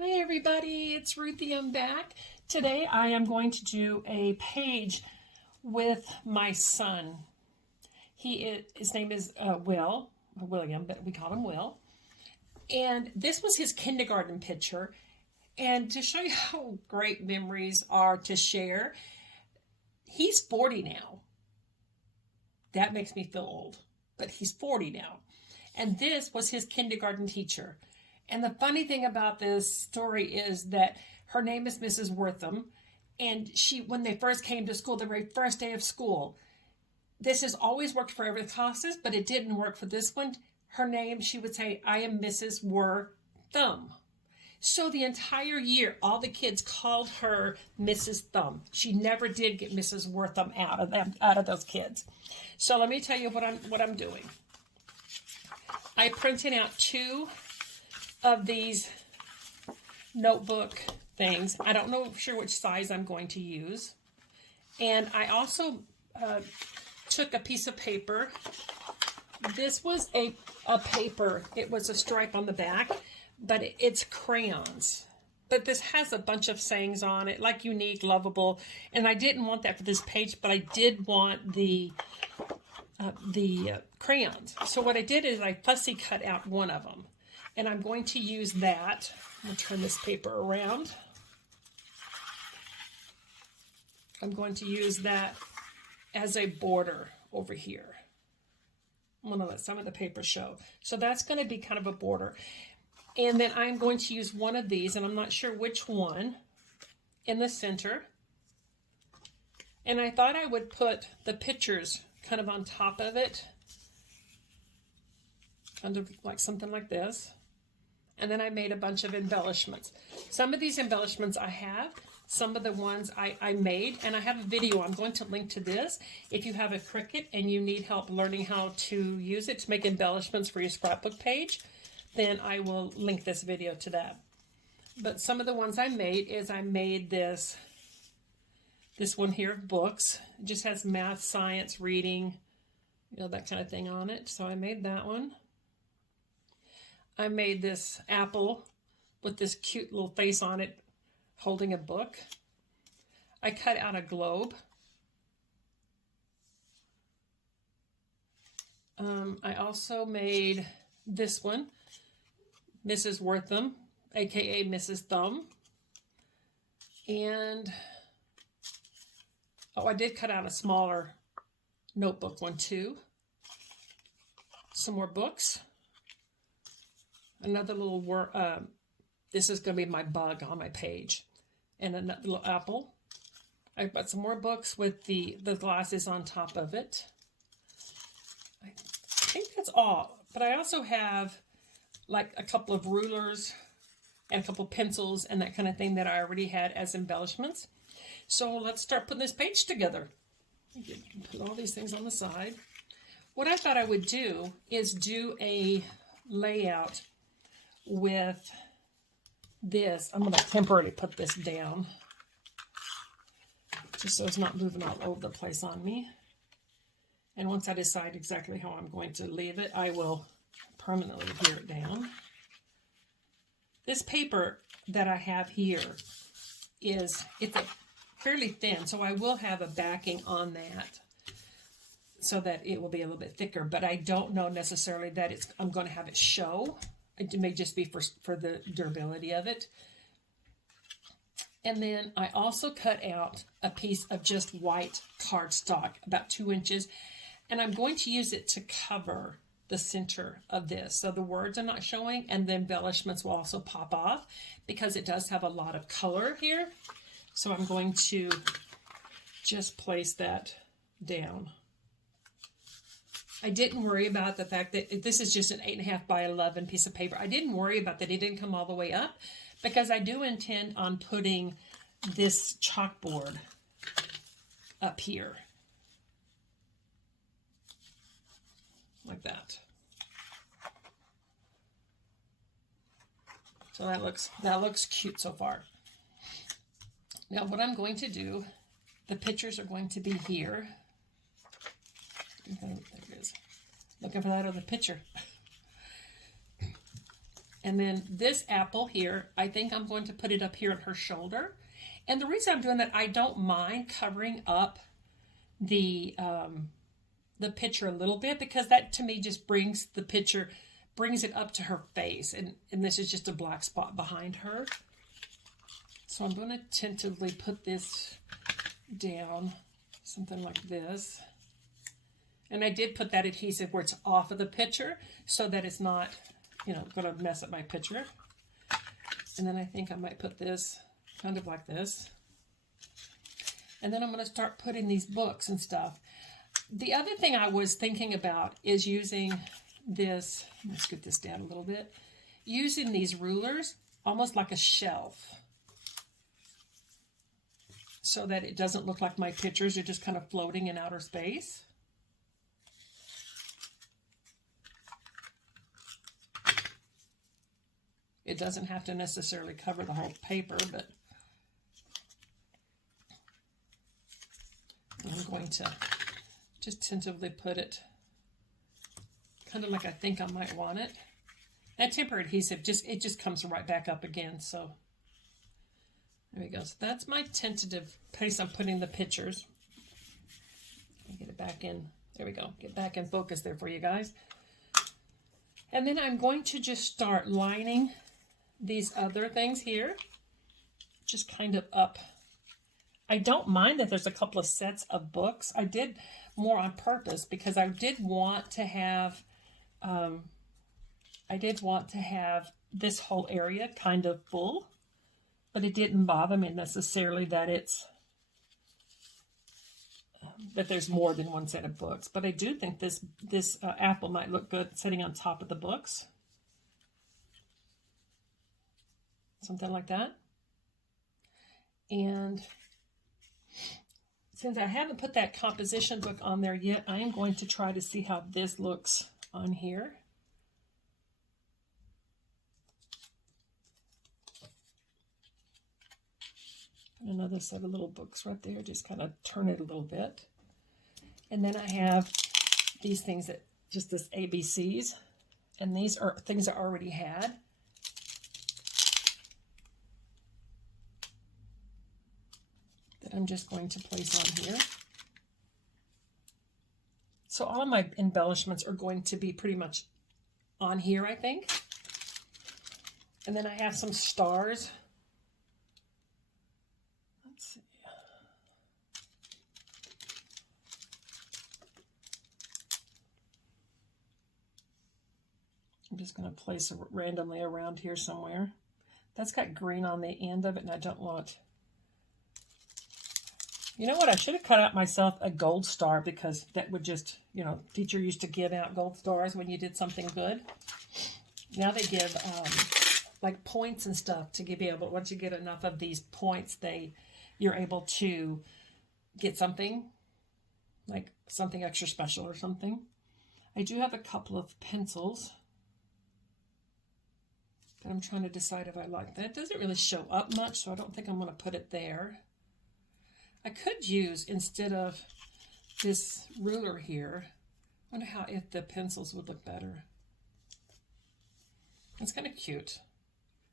Hi everybody, it's Ruthie. I'm back. Today I am going to do a page with my son. His name is William, but we call him Will. And this was his kindergarten picture. And to show you how great memories are to share, he's 40 now. That makes me feel old, but he's 40 now. And this was his kindergarten teacher. And the funny thing about this story is that her name is Mrs. Wortham, and when they first came to school, the very first day of school, this has always worked for every classes, but it didn't work for this one. Her name, she would say, "I am Mrs. Wortham." So the entire year, all the kids called her Mrs. Thumb. She never did get Mrs. Wortham out of those kids. So let me tell you what I'm doing. I printed out two of these notebook things. I don't know sure which size I'm going to use. And I also took a piece of paper. This was a paper. It was a stripe on the back, but it's crayons. But this has a bunch of sayings on it, like unique, lovable. And I didn't want that for this page, but I did want the crayons. So what I did is I fussy cut out one of them. And I'm going to use that. I'm going to turn this paper around. I'm going to use that as a border over here. I'm going to let some of the paper show. So that's going to be kind of a border. And then I'm going to use one of these, and I'm not sure which one, in the center. And I thought I would put the pictures kind of on top of it, kind of like something like this. And then I made a bunch of embellishments. Some of these embellishments I have, some of the ones I made, and I have a video. I'm going to link to this. If you have a Cricut and you need help learning how to use it to make embellishments for your scrapbook page, then I will link this video to that. But some of the ones I made is I made this one here of books. It just has math, science, reading, that kind of thing on it. So I made that one. I made this apple with this cute little face on it holding a book. I cut out a globe. I also made this one, Mrs. Wortham, aka Mrs. Thumb. And, I did cut out a smaller notebook one too. Some more books. Another little this is going to be my bug on my page. And another little apple. I've got some more books with the glasses on top of it. I think that's all. But I also have like a couple of rulers and a couple of pencils and that kind of thing that I already had as embellishments. So let's start putting this page together. Put all these things on the side. What I thought I would do is do a layout with this. I'm going to temporarily put this down just so it's not moving all over the place on me. And once I decide exactly how I'm going to leave it, I will permanently adhere it down. This paper that I have here it's a fairly thin, so I will have a backing on that so that it will be a little bit thicker, but I don't know necessarily that I'm going to have it show. It may just be for the durability of it. And then I also cut out a piece of just white cardstock, about 2 inches, and I'm going to use it to cover the center of this. So the words are not showing, and the embellishments will also pop off because it does have a lot of color here. So I'm going to just place that down. I didn't worry about the fact that this is just an 8.5 by 11 piece of paper. I didn't worry about that it didn't come all the way up because I do intend on putting this chalkboard up here. Like that. So that looks cute so far. Now what I'm going to do, the pictures are going to be here. There it is. Looking for that other picture. And then this apple here, I think I'm going to put it up here on her shoulder. And the reason I'm doing that, I don't mind covering up the picture a little bit, because that to me just brings the picture, brings it up to her face. And this is just a black spot behind her. So I'm going to tentatively put this down, something like this. And I did put that adhesive where it's off of the picture so that it's not, you know, going to mess up my picture. And then I think I might put this kind of like this. And then I'm going to start putting these books and stuff. The other thing I was thinking about is using this, let's get this down a little bit, using these rulers almost like a shelf, so that it doesn't look like my pictures are just kind of floating in outer space. It doesn't have to necessarily cover the whole paper, but I'm going to just tentatively put it kind of like I think I might want it. That temporary adhesive, it just comes right back up again, so there we go. So that's my tentative place I'm putting the pictures. Get it back in. There we go. Get back in focus there for you guys. And then I'm going to just start lining these other things here, just kind of up. I don't mind that there's a couple of sets of books. I did more on purpose because I did want to have, this whole area kind of full. But it didn't bother me necessarily that that there's more than one set of books. But I do think this apple might look good sitting on top of the books. Something like that. And since I haven't put that composition book on there yet, I am going to try to see how this looks on here. Another set of little books right there, just kind of turn it a little bit. And then I have these things that just this ABCs, and these are things I already had. That I'm just going to place on here. So all of my embellishments are going to be pretty much on here, I think. And then I have some stars. I'm just going to place it randomly around here somewhere. That's got green on the end of it, and I don't want... You know what? I should have cut out myself a gold star, because that would just, you know, teacher used to give out gold stars when you did something good. Now they give like points and stuff to be able, once you get enough of these points, you're able to get something, like something extra special or something. I do have a couple of pencils. But I'm trying to decide if I like that. It doesn't really show up much, so I don't think I'm going to put it there. I could use, instead of this ruler here, I wonder if the pencils would look better. It's kind of cute.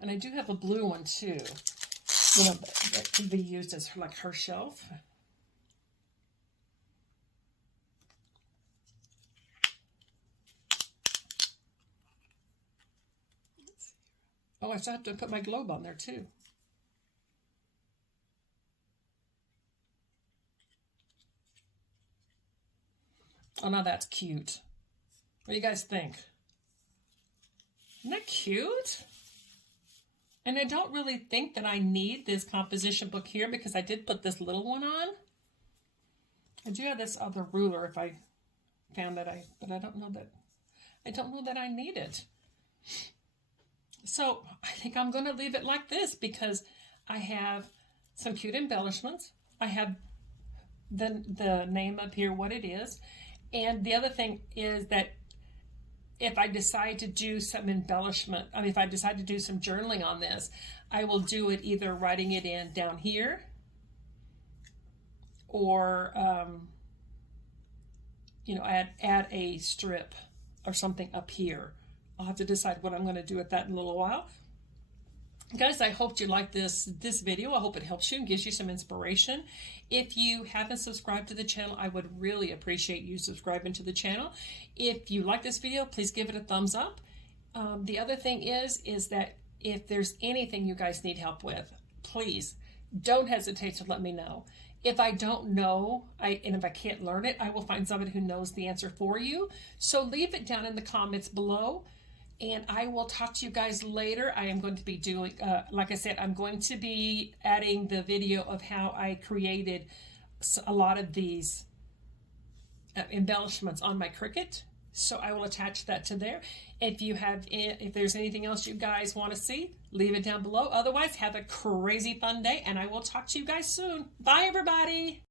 And I do have a blue one too, you know, that could be used as like her shelf. Oh, I still have to put my globe on there too. Oh, now that's cute. What do you guys think? Isn't that cute? And I don't really think that I need this composition book here, because I did put this little one on. I do have this other ruler if I found that but I don't know that I need it. So I think I'm going to leave it like this, because I have some cute embellishments. I have the name up here, what it is. And the other thing is that if I decide to do some embellishment, if I decide to do some journaling on this, I will do it either writing it in down here, or, you know, add a strip or something up here I'll have to decide what I'm going to do with that in a little while. Guys, I hope you like this video. I hope it helps you and gives you some inspiration. If you haven't subscribed to the channel, I would really appreciate you subscribing to the channel. If you like this video, please give it a thumbs up. The other thing is that if there's anything you guys need help with, please don't hesitate to let me know. If I don't know, and if I can't learn it, I will find somebody who knows the answer for you. So leave it down in the comments below. And I will talk to you guys later. I am going to be doing, like I said, I'm going to be adding the video of how I created a lot of these embellishments on my Cricut. So I will attach that to there. If there's anything else you guys want to see, leave it down below. Otherwise, have a crazy fun day, and I will talk to you guys soon. Bye, everybody.